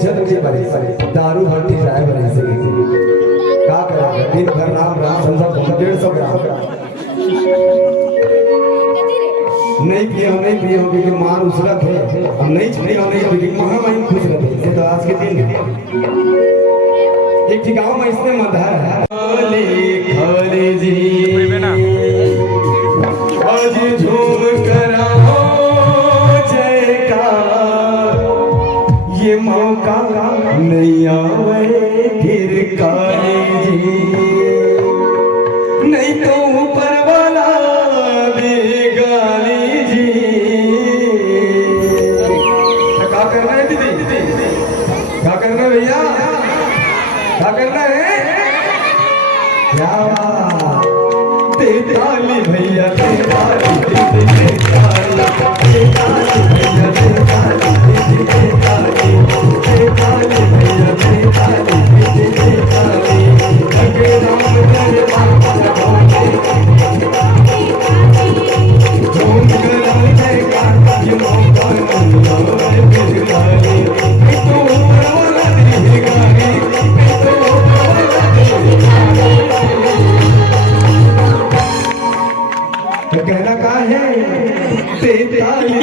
पूछे तो के बारे दारू भट्टी जाए बने से का करा दिन भर राम समझा 150 ग्राम नहीं पिए हो क्योंकि मार उसरत है हम नहीं छड़ी हो नहीं क्योंकि महामाई खुश रहते हैं तो आज के दिन एक गांव में इसमें मधार है खाली जी आज झूम कराओ जयकार ये मौका नहीं आवे फिर काली जी नहीं तो ऊपर वाला गाली जी क्या करना है दीदी क्या करना है भैया क्या करना है क्या तेताली भैया तेताली भैया कहना का है तेताली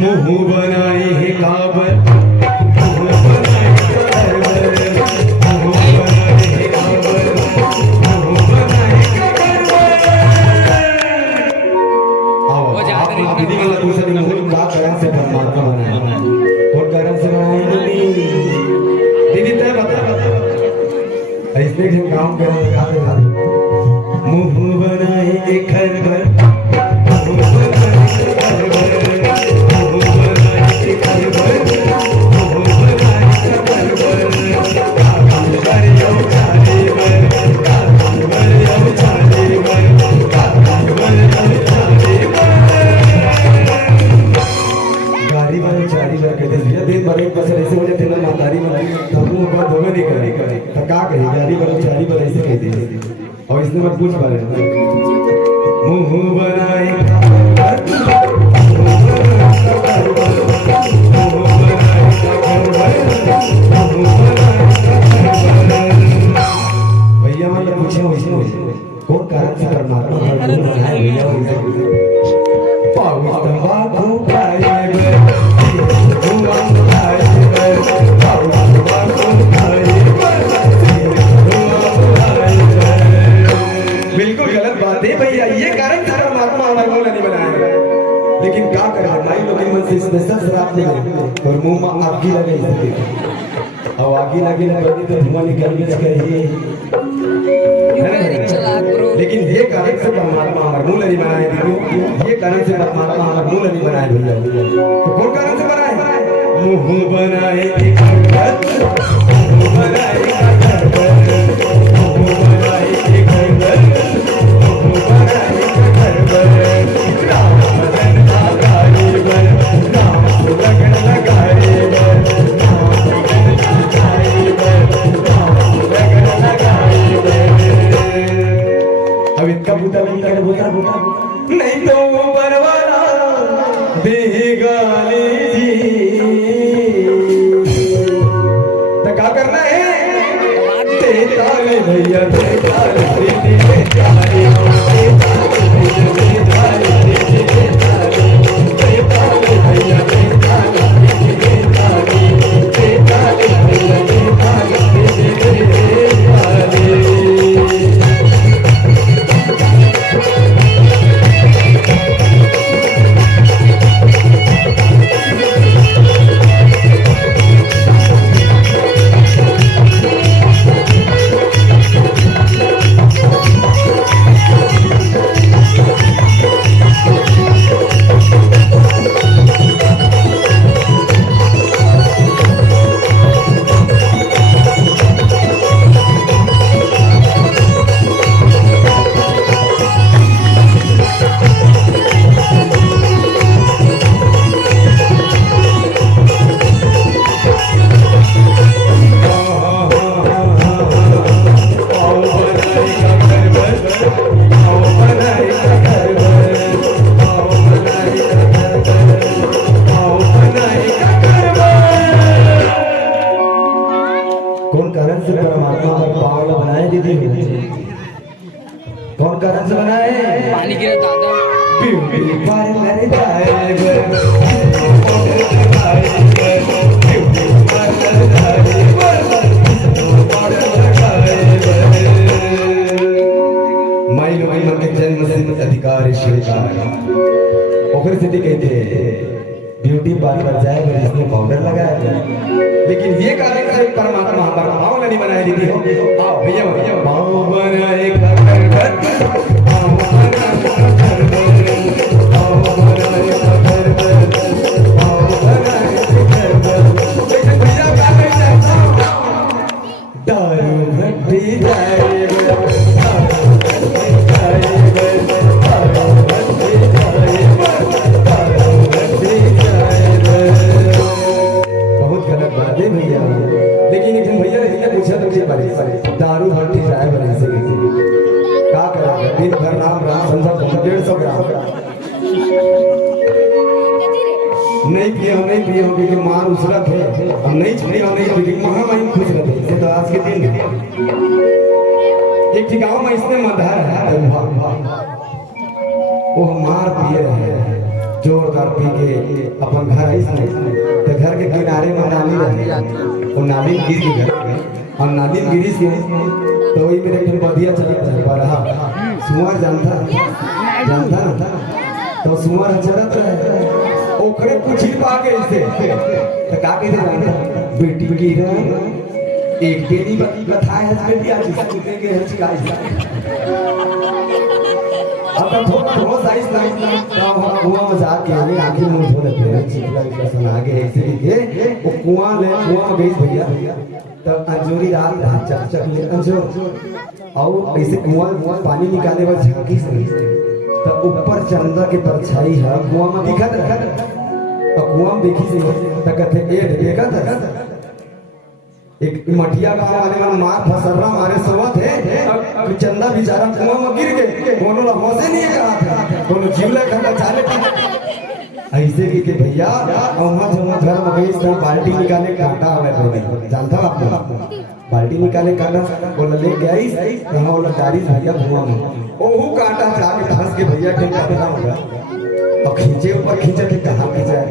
मुँह बनाए है काबर गाँव के मुँह बनाए एक घर और इसने मत पूछ पा रहे मुँह बनाए भैया मतलब पूछे कौन कारण से परमात्मा भैया बिल्कुल गलत बात है भैया ये कारण था परमात्मा हमारे को नहीं बनाया लेकिन क्या करा भाई लोग मन से इसमें सब शराब ले और मुंह में आगी लगे इसके और आगी लगे तो धुआं निकल गई लेकिन ये कारण से परमात्मा हमारे मुंह नहीं बनाए देखो ये कारण से परमात्मा हमारे मुंह नहीं बनाए भैया तो कौन कारण से बनाए मुंह बनाए नहीं तो ऊपर वाला देगाली जी तो क्या करना है तेताली भैया परमात्मा पर पावला बनाए दीदी कौन कारण से बनाए पानी गिरा दादा ब्यूटी पार्लर जाएगा माइलो माइलो के जन्म सिद्ध अधिकार स्वीकार ओकर से कहते ब्यूटी पार्लर जाएगा जिसने पाउडर लगाया लेकिन ये कारण से परमात्मा हमारा पाव नहीं बनाए दीदी हो आप भैया पाव बनाए दारू भट्टी जाएगा भैया लेकिन एक दिन भैया ने पूछा तो मुझे दारू भट्टी जाए बने से क्या करेगा दिन भर राम राम समझा 150 ग्राम नहीं पिए क्योंकि मार उसरत है हम नहीं पिए क्योंकि महामारी खुश रहते हैं तो आज के दिन एक ठिकाना में इसने मधार है वो मार पिए रहे जोरदार पी के अपन घर आई तो घर के किनारे में नाली रही और नाली गिर के घर और नाली गिरी से तो वही मेरे फिर बढ़िया चला रहा सुअर जानता ना तो सुअर चलत रहे ओकरे कुछ ही पा के इसे तो का के जानता बेटी की एक बेटी बताया है बेटी आज इसके के है चिकाई अब थोड़ा साइज तो हम कुआं में जाके आने आखिर मुंह धो लेते हैं चिकला का सुना के ऐसे के वो कुआं में गई भैया तब अंजूरी रात चक ले अंजूर और ऐसे कुआं पानी निकाले वाला झांकी से तो ऊपर चंद्र के परछाई है कुआं में दिखत और कुआं में देखी से तो कहते ए देखा था एक मठिया गांव वाले में मार फसरना मारे सोवत है चंदा बेचारा कुआं में गिर के कोनो ला होसे नहीं कहा था कोनो जीवले का चाले ऐसे के भैया और हम घर में गई तो बाल्टी निकाले काटा आवे तो जानता आपको बाल्टी निकाले काटा बोला ले गई वहां वाला गाड़ी भैया धुआं में ओहू काटा जाके फंस के भैया के काटना होगा और खींचे ऊपर खींचे के कहां के जाए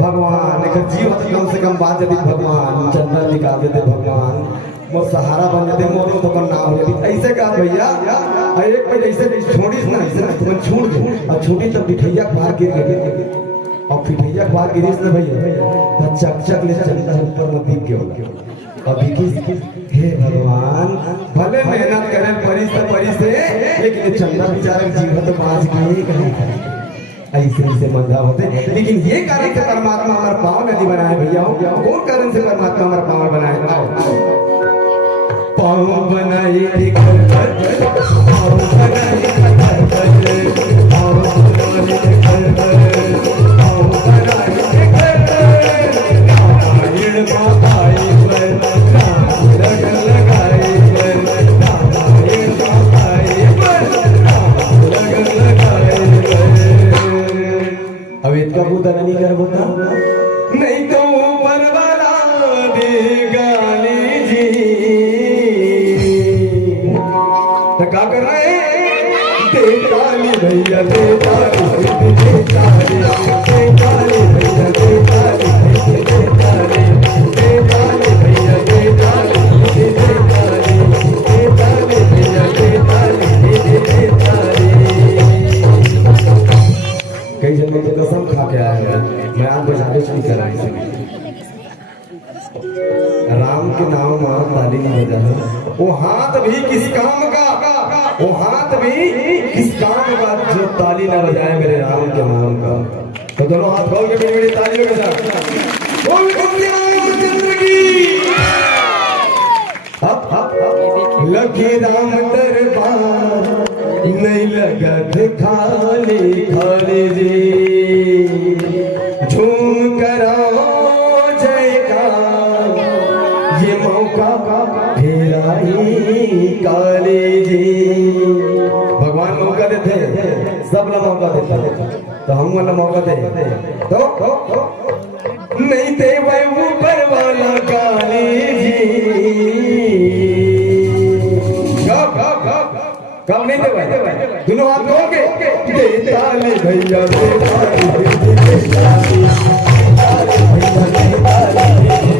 भगवान एक जीव कम से कम बात यदि भगवान चंदा निकाल देते भगवान वो सहारा बन जाते मोर तो करना हो जाती ऐसे कहा भैया एक पे ऐसे छोड़ी ना ऐसे तुम छूट दे और छूटी तब पिठैया बाहर गिर गई और पिठैया बाहर गिरी से भैया तो चक ले चंदा ऊपर में दिख गया और दिखी हे भगवान भले मेहनत करे परी से लेकिन चंदा बेचारे जीव तो बाज गए कहीं ऐसे मंदा होते लेकिन ये कारण से परमात्मा हमारा पाँव नदी बनाए भैया कौन कारण से परमात्मा हमारा पाँव बनाए पाँव बनाए नहीं कर बोता नहीं तो ऊपर वाला देगा जी तो क्या कर रहे देताली भैया देताली भैया देताली कई जगह तो कसम खा के आया मैं आपको जागरूक नहीं कर रहा राम के नाम में ताली नहीं बजा वो हाथ भी किस काम का वो हाथ भी किस काम का जो ताली ना बजाए मेरे राम के नाम का तो दोनों हाथ खोल के बड़ी बड़ी तालियों के साथ बोल रामचंद्र की लगे राम दरबार नहीं लगत खाली खाली जी झूम करो जयकार ये मौका फेरा ही काली जी भगवान मौका देते सब लोग मौका देते तो हम वाला मौका दे तो नहीं थे वह ऊपर वाला काली जी काम नहीं दे दोनों हाथ खोल के दे ताली भैया दे ताली दे ताली भैया दे ताली